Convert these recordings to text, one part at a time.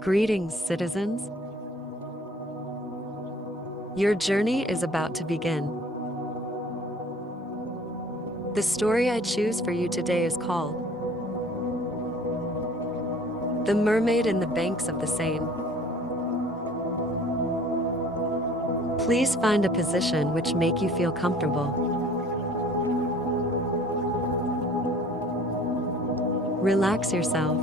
Greetings, citizens. Your journey is about to begin. The story I choose for you today is called The Mermaid in the Banks of the Seine. Please find a position which make you feel comfortable. Relax yourself.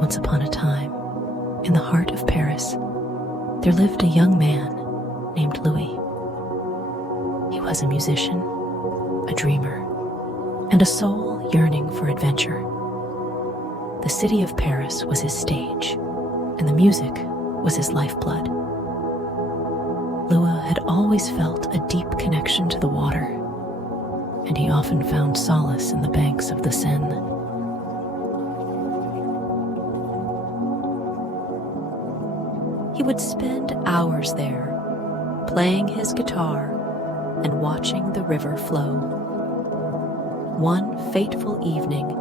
Once upon a time, in the heart of Paris, there lived a young man named Louis. He was a musician, a dreamer, and a soul yearning for adventure. The city of Paris was his stage, and the music was his lifeblood. Louis had always felt a deep connection to the water, and he often found solace in the banks of the Seine. He would spend hours there, playing his guitar and watching the river flow. One fateful evening,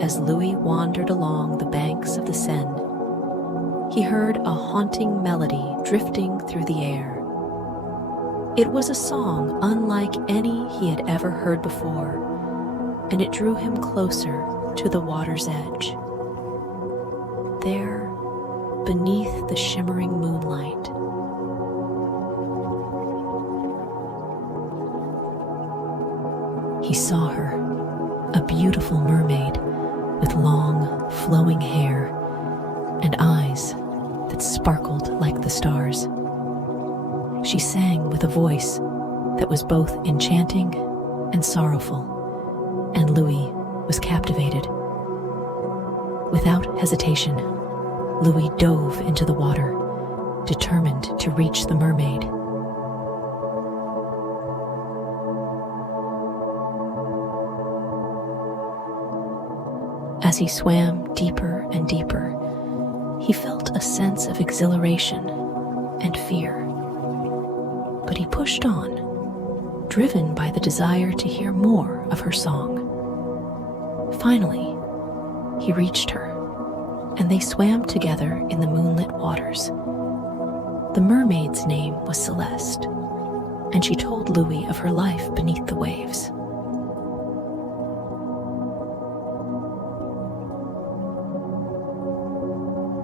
as Louis wandered along the banks of the Seine, he heard a haunting melody drifting through the air. It was a song unlike any he had ever heard before, and it drew him closer to the water's edge. There, beneath the shimmering moonlight, he saw her, a beautiful mermaid with long, flowing hair and eyes that sparkled like the stars. She sang with a voice that was both enchanting and sorrowful, and Louis was captivated. Without hesitation, Louis dove into the water, determined to reach the mermaid. As he swam deeper and deeper, he felt a sense of exhilaration and fear. But he pushed on, driven by the desire to hear more of her song. Finally, he reached her, and they swam together in the moonlit waters. The mermaid's name was Celeste, and she told Louis of her life beneath the waves.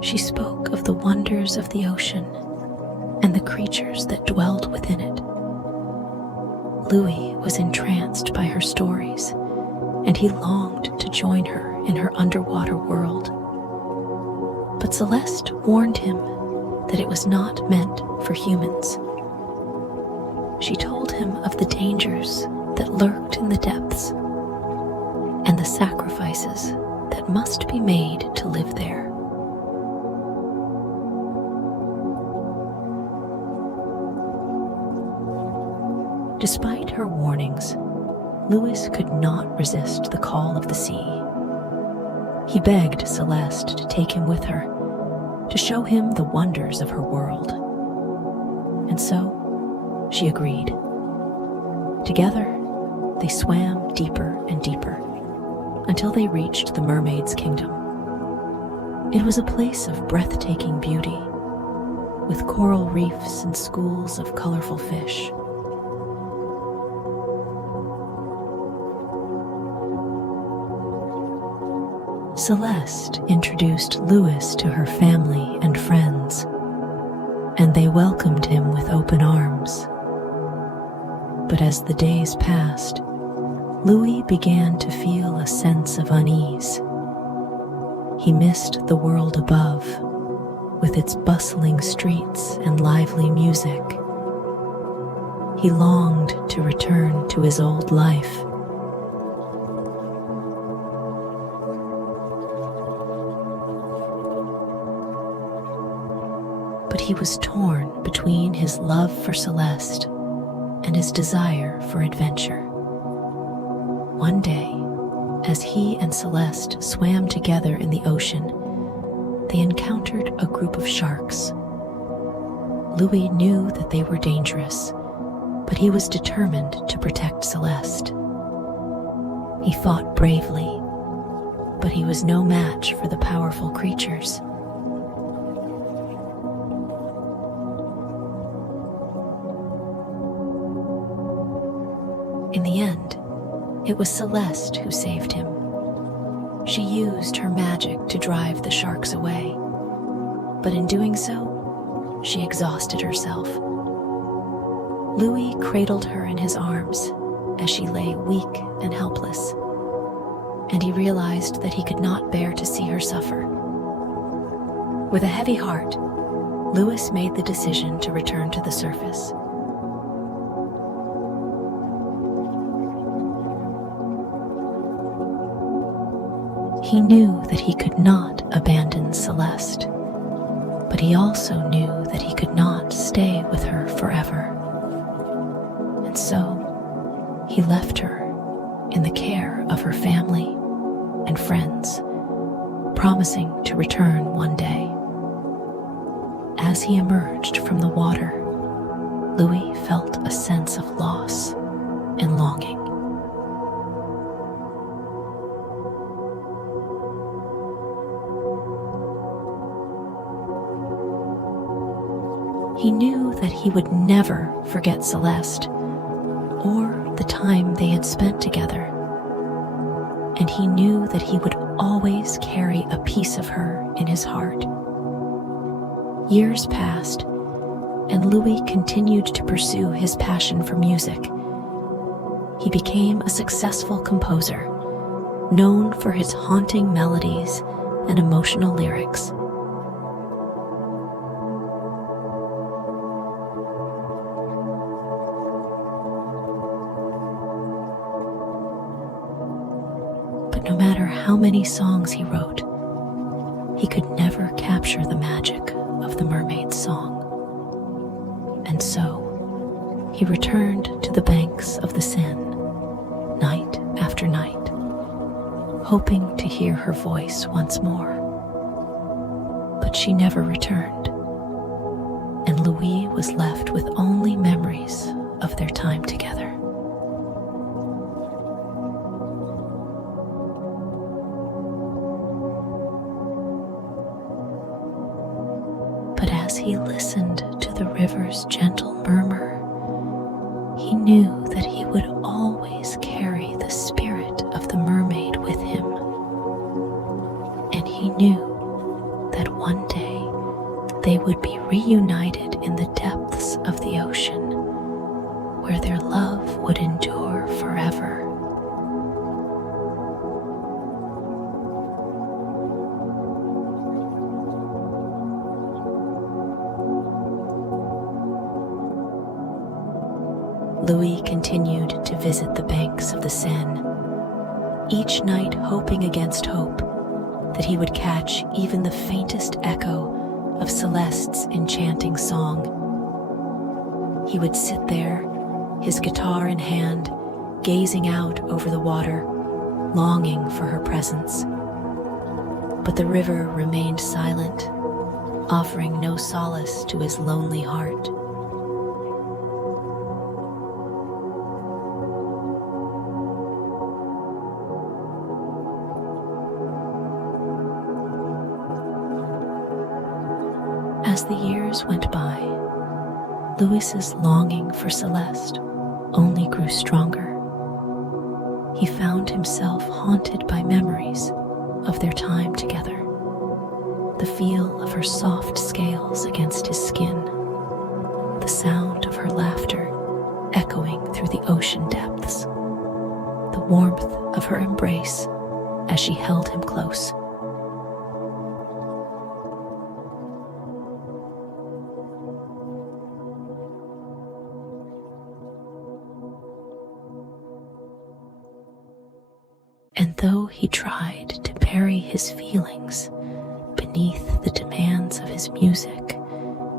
She spoke of the wonders of the ocean and the creatures that dwelled within it. Louis was entranced by her stories, and he longed to join her in her underwater world. But Celeste warned him that it was not meant for humans. She told him of the dangers that lurked in the depths and the sacrifices that must be made to live there. Despite her warnings, Louis could not resist the call of the sea. He begged Celeste to take him with her, to show him the wonders of her world. And so, she agreed. Together, they swam deeper and deeper, until they reached the mermaid's kingdom. It was a place of breathtaking beauty, with coral reefs and schools of colorful fish. Celeste introduced Louis to her family and friends, and they welcomed him with open arms. But as the days passed, Louis began to feel a sense of unease. He missed the world above, with its bustling streets and lively music. He longed to return to his old life. But he was torn between his love for Celeste and his desire for adventure. One day, as he and Celeste swam together in the ocean, they encountered a group of sharks. Louis knew that they were dangerous, but but he was determined to protect Celeste. He fought bravely, but he was no match for the powerful creatures. In the end, it was Celeste who saved him. She used her magic to drive the sharks away, but in doing so, she exhausted herself. Louis cradled her in his arms as she lay weak and helpless, and he realized that he could not bear to see her suffer. With a heavy heart, Louis made the decision to return to the surface. He knew that he could not abandon Celeste, but he also knew that he could not stay with her forever. And so, he left her in the care of her family and friends, promising to return one day. As he emerged from the water, Louis felt a sense of loss and longing. He knew that he would never forget Celeste or the time they had spent together, and he knew that he would always carry a piece of her in his heart. Years passed, and Louis continued to pursue his passion for music. He became a successful composer, known for his haunting melodies and emotional lyrics. No matter how many songs he wrote, he could never capture the magic of the mermaid's song. And so, he returned to the banks of the Seine, night after night, hoping to hear her voice once more. But she never returned, and Louis was left with only memories of their time together. But as he listened to the river's gentle murmur, he knew that he would always carry the spirit of the mermaid with him. And he knew that one day they would be reunited in the depths of the ocean, where their love would endure forever. Louis continued to visit the banks of the Seine, each night hoping against hope that he would catch even the faintest echo of Celeste's enchanting song. He would sit there, his guitar in hand, gazing out over the water, longing for her presence. But the river remained silent, offering no solace to his lonely heart. As the years went by, Louis's longing for Celeste only grew stronger. He found himself haunted by memories of their time together, the feel of her soft scales against his skin, the sound of her laughter echoing through the ocean depths, the warmth of her embrace as she held him close. And though he tried to bury his feelings beneath the demands of his music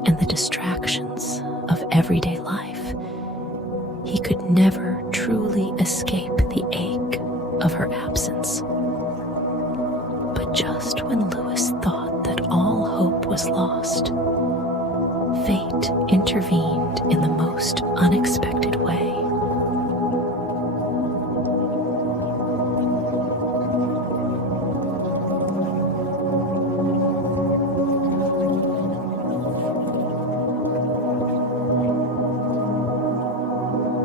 and the distractions of everyday life, he could never truly escape the ache of her absence. But just when Louis thought that all hope was lost, fate intervened in the most unexpected way.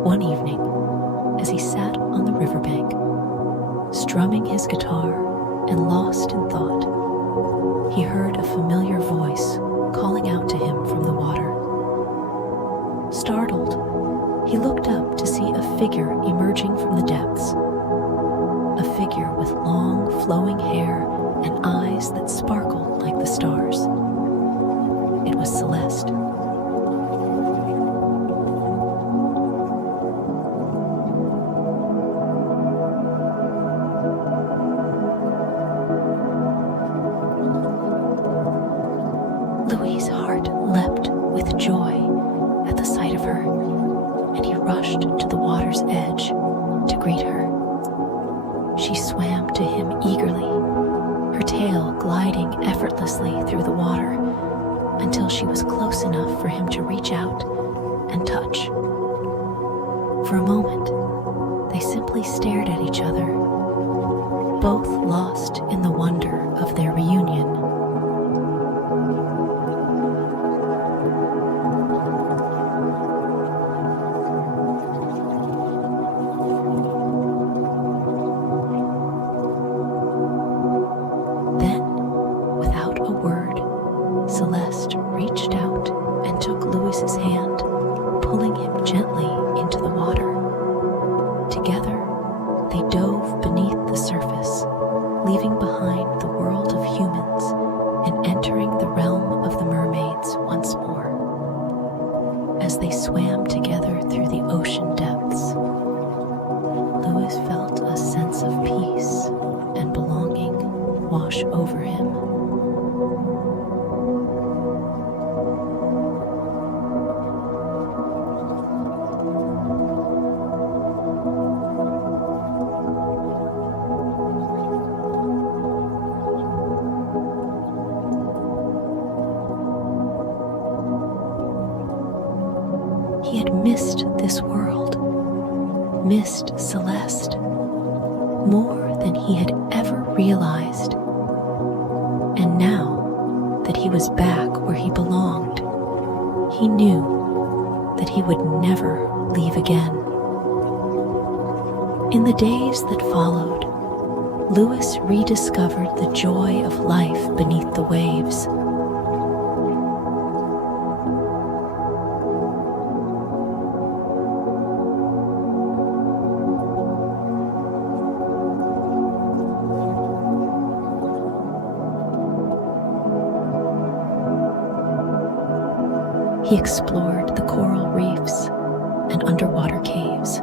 One evening, as he sat on the riverbank, strumming his guitar and lost in thought, he heard a familiar voice calling out to him from the water. Startled, he looked up to see a figure emerging from the depths. A figure with long, flowing hair and eyes that sparkled like the stars. It was Celeste. Louis's heart leapt with joy at the sight of her, and he rushed to the water's edge to greet her. She swam to him eagerly, her tail gliding effortlessly through the water until she was close enough for him to reach out and touch. For a moment, they simply stared at each other, both lost in the wonder of their reunion. Celeste reached out and took Louis's hand, pulling him gently into the water. Together, they dove beneath the surface, leaving behind the world of humans and entering the realm of the mermaids once more. As they swam together through the ocean depths, Louis felt a sense of peace and belonging wash over him. He had missed this world, missed Celeste, more than he had ever realized. And now that he was back where he belonged, he knew that he would never leave again. In the days that followed, Louis rediscovered the joy of life beneath the waves. He explored the coral reefs and underwater caves,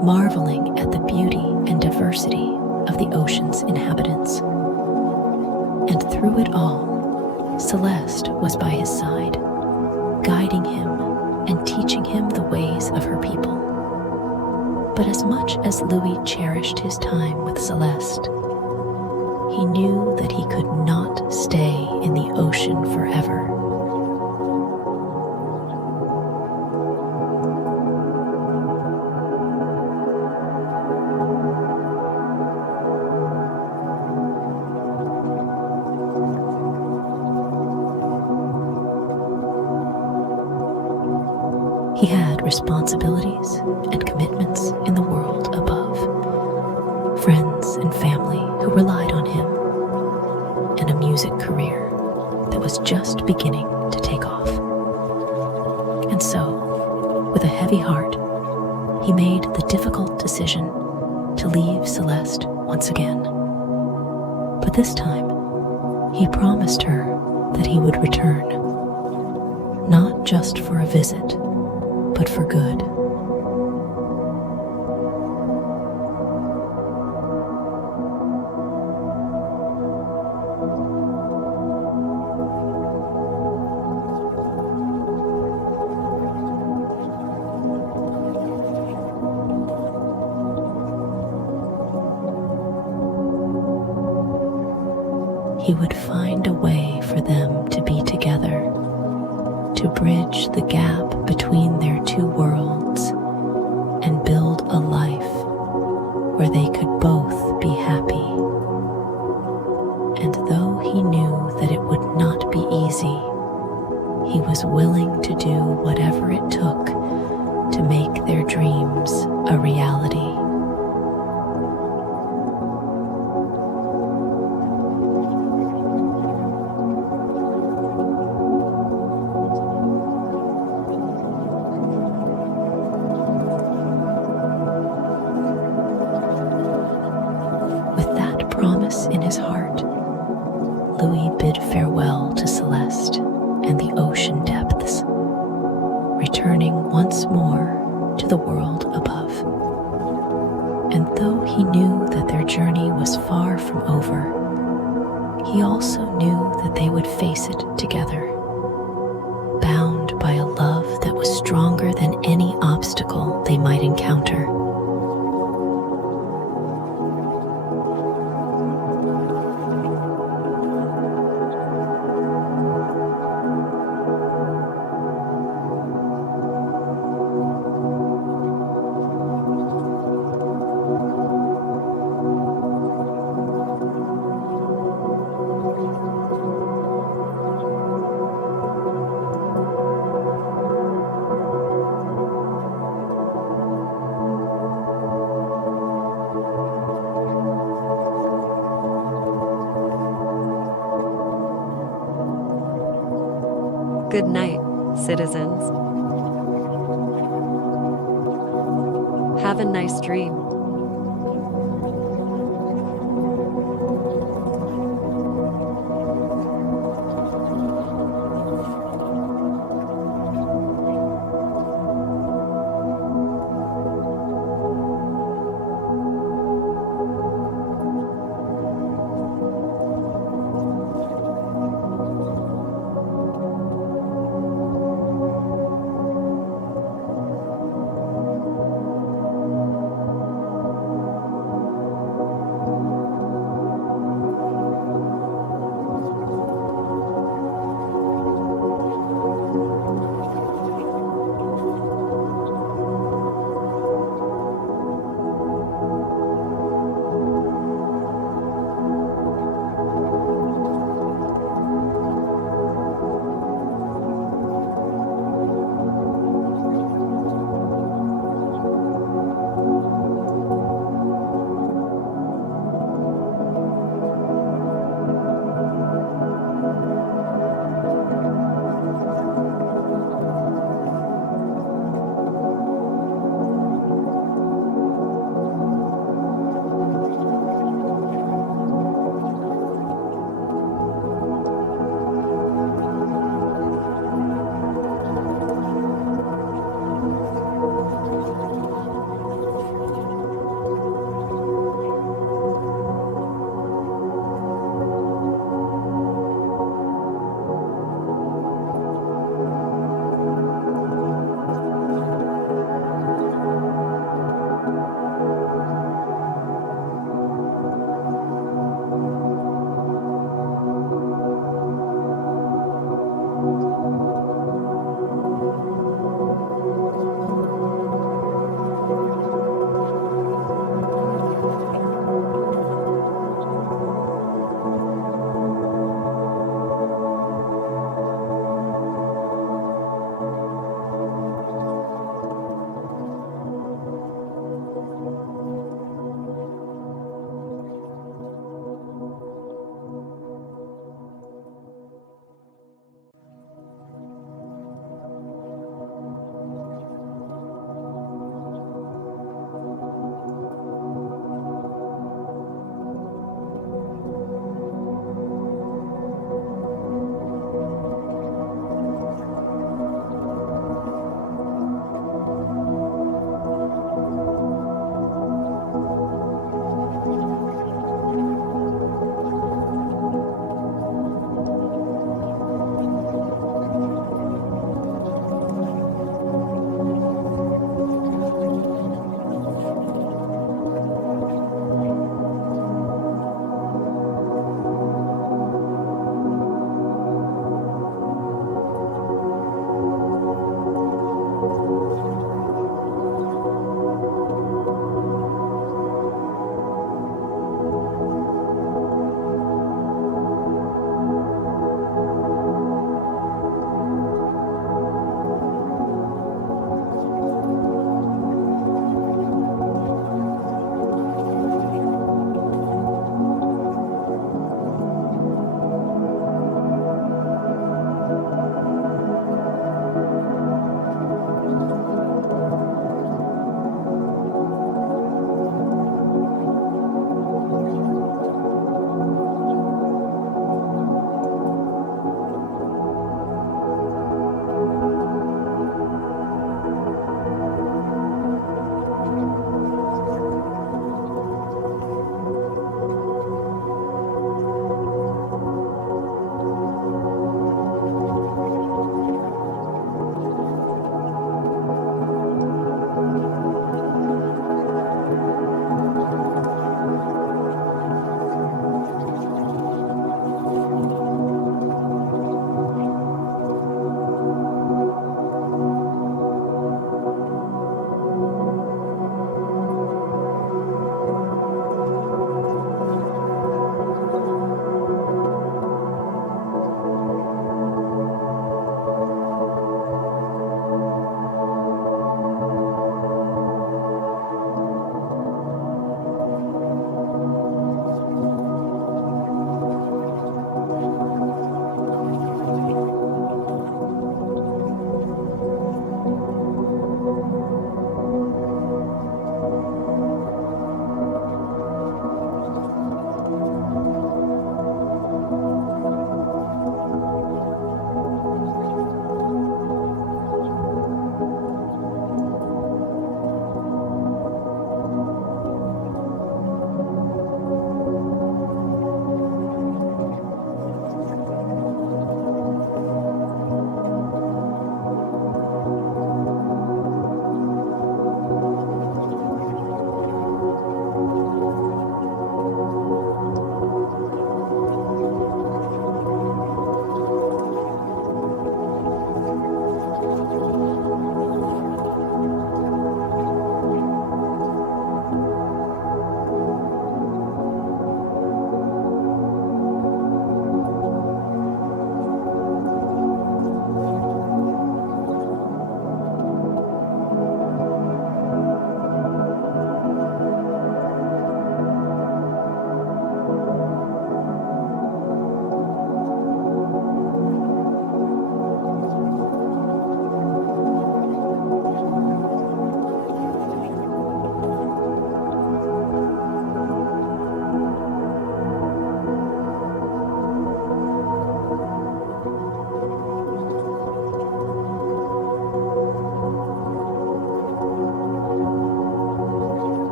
marveling at the beauty and diversity of the ocean's inhabitants. And through it all, Celeste was by his side, guiding him and teaching him the ways of her people. But as much as Louis cherished his time with Celeste, he knew that he could not stay in the ocean forever. He had responsibilities and commitments in the world above, friends and family who relied on him, and a music career that was just beginning to take off. And so, with a heavy heart, he made the difficult decision to leave Celeste once again. But this time, he promised her that he would return, not just for a visit, but for good. He would find a way for them to be together, to bridge the gap between their two worlds and build a life where they could both be happy. And though he knew that it would not be easy, he was willing to do whatever it took to make their peace in his heart, Louis bid farewell to Celeste and the ocean depths, returning once more to the world above. And though he knew that their journey was far from over, he also knew that they would face it together, bound by a love that was stronger than any obstacle they might encounter. Good night, citizens. Have a nice dream.